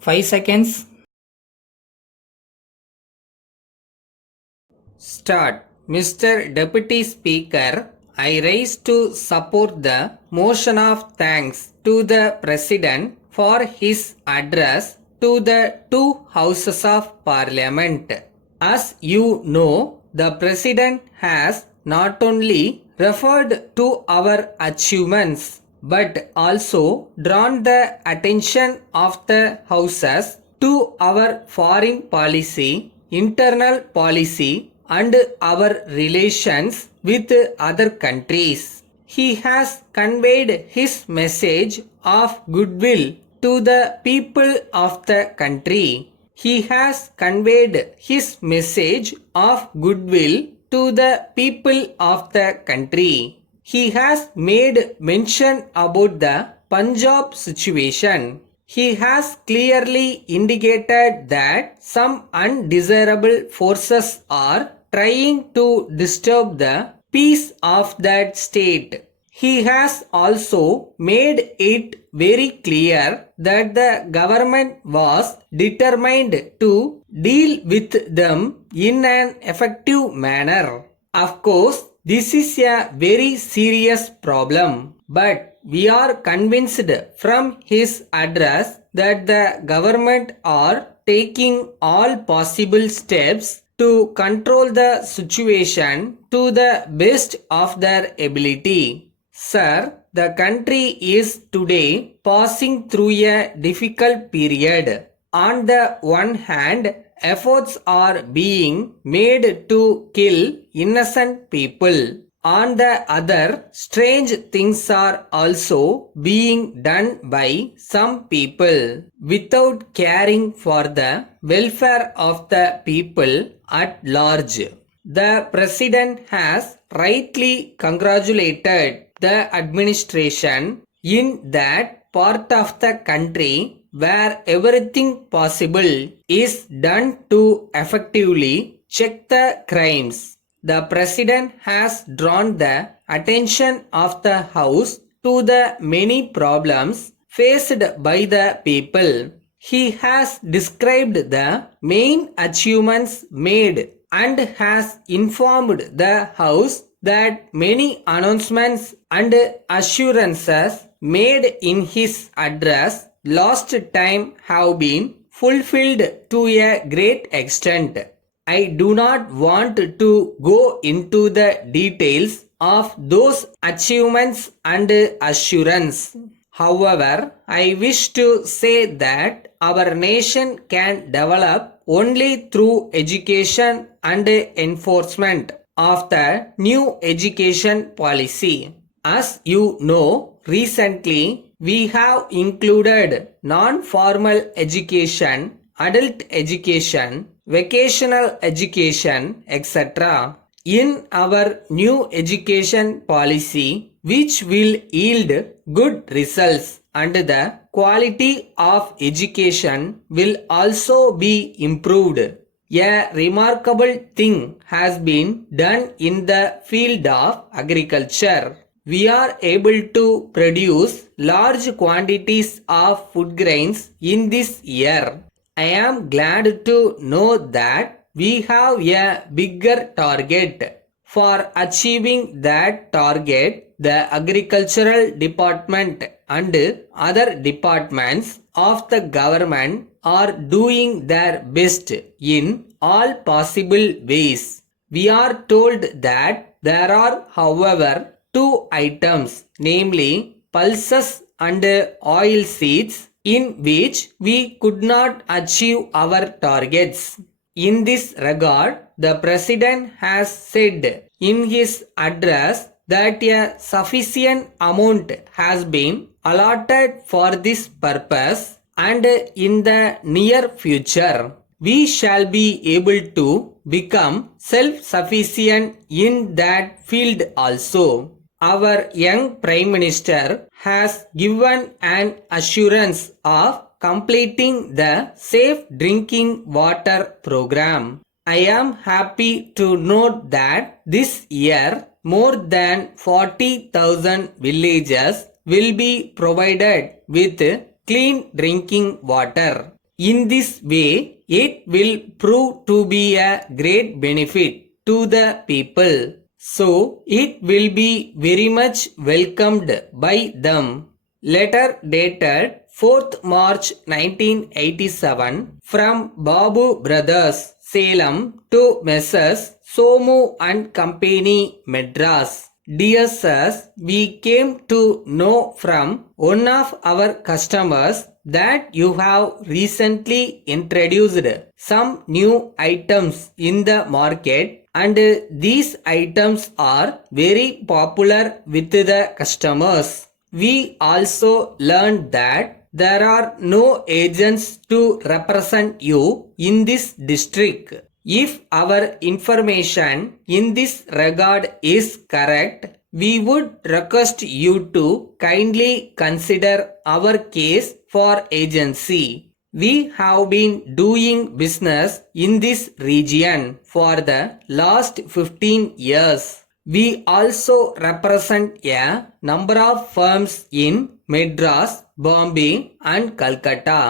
5 seconds. Start. Mr. Deputy Speaker, I rise to support the motion of thanks to the President for his address to the two houses of Parliament. As you know, the President has not only referred to our achievements but also drawn the attention of the houses to our foreign policy, internal policy, and our relations with other countries. He has conveyed his message of goodwill to the people of the country. He has conveyed his message of goodwill to the people of the country. He has made mention about the Punjab situation. He has clearly indicated that some undesirable forces are trying to disturb the peace of that state. He has also made it very clear that the government was determined to deal with them in an effective manner. Of course, this is a very serious problem, but we are convinced from his address that the government are taking all possible steps to control the situation to the best of their ability. Sir, the country is today passing through a difficult period. On the one hand, efforts are being made to kill innocent people. On the other, strange things are also being done by some people without caring for the welfare of the people at large. The President has rightly congratulated the administration in that part of the country where everything possible is done to effectively check the crimes. The President has drawn the attention of the House to the many problems faced by the people. He has described the main achievements made and has informed the House that many announcements and assurances made in his address last time have been fulfilled to a great extent. I do not want to go into the details of those achievements and assurance. However, I wish to say that our nation can develop only through education and enforcement of the new education policy. As you know, recently we have included non-formal education, adult education, vocational education, etc. in our new education policy, which will yield good results, and the quality of education will also be improved. A remarkable thing has been done in the field of agriculture. We are able to produce large quantities of food grains in this year. I am glad to know that we have a bigger target. For achieving that target, the agricultural department and other departments of the government are doing their best in all possible ways. We are told that there are, however, two items, namely pulses and oil seeds, in which we could not achieve our targets. In this regard, the President has said in his address that a sufficient amount has been allotted for this purpose, and in the near future we shall be able to become self-sufficient in that field also. Our young Prime Minister has given an assurance of completing the Safe Drinking Water program. I am happy to note that this year more than 40,000 villages will be provided with clean drinking water. In this way, it will prove to be a great benefit to the people. So, it will be very much welcomed by them. Letter dated 4th March 1987 from Babu Brothers, Salem to Messrs. Somu and Company, Madras. Dear sirs, we came to know from one of our customers that you have recently introduced some new items in the market, and these items are very popular with the customers. We also learned that there are no agents to represent you in this district. If our information in this regard is correct, we would request you to kindly consider our case for agency. We have been doing business in this region for the last 15 years. We also represent a number of firms in Madras, Bombay, and Calcutta.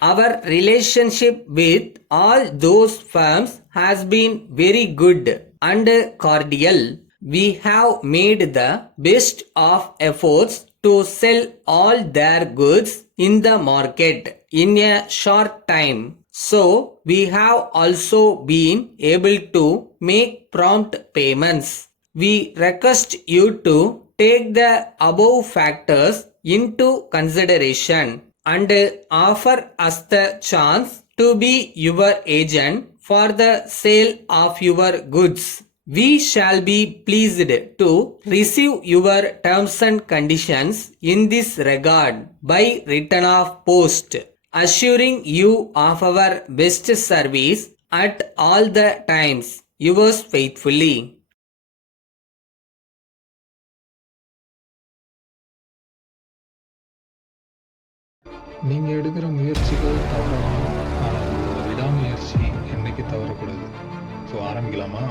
Our relationship with all those firms has been very good and cordial. We have made the best of efforts to sell all their goods in the market in a short time. So, we have also been able to make prompt payments. We request you to take the above factors into consideration and offer us the chance to be your agent for the sale of your goods. We shall be pleased to receive your terms and conditions in this regard by return of post, assuring you of our best service at all the times. Yours faithfully. நீங்கள் எடுக்கிற முயற்சிகள் தவறலாம், ஆனால் உங்களோட விடாமுயற்சி என்னைக்கு தவறக்கூடாது. So ஆரம்பிக்கலாமா?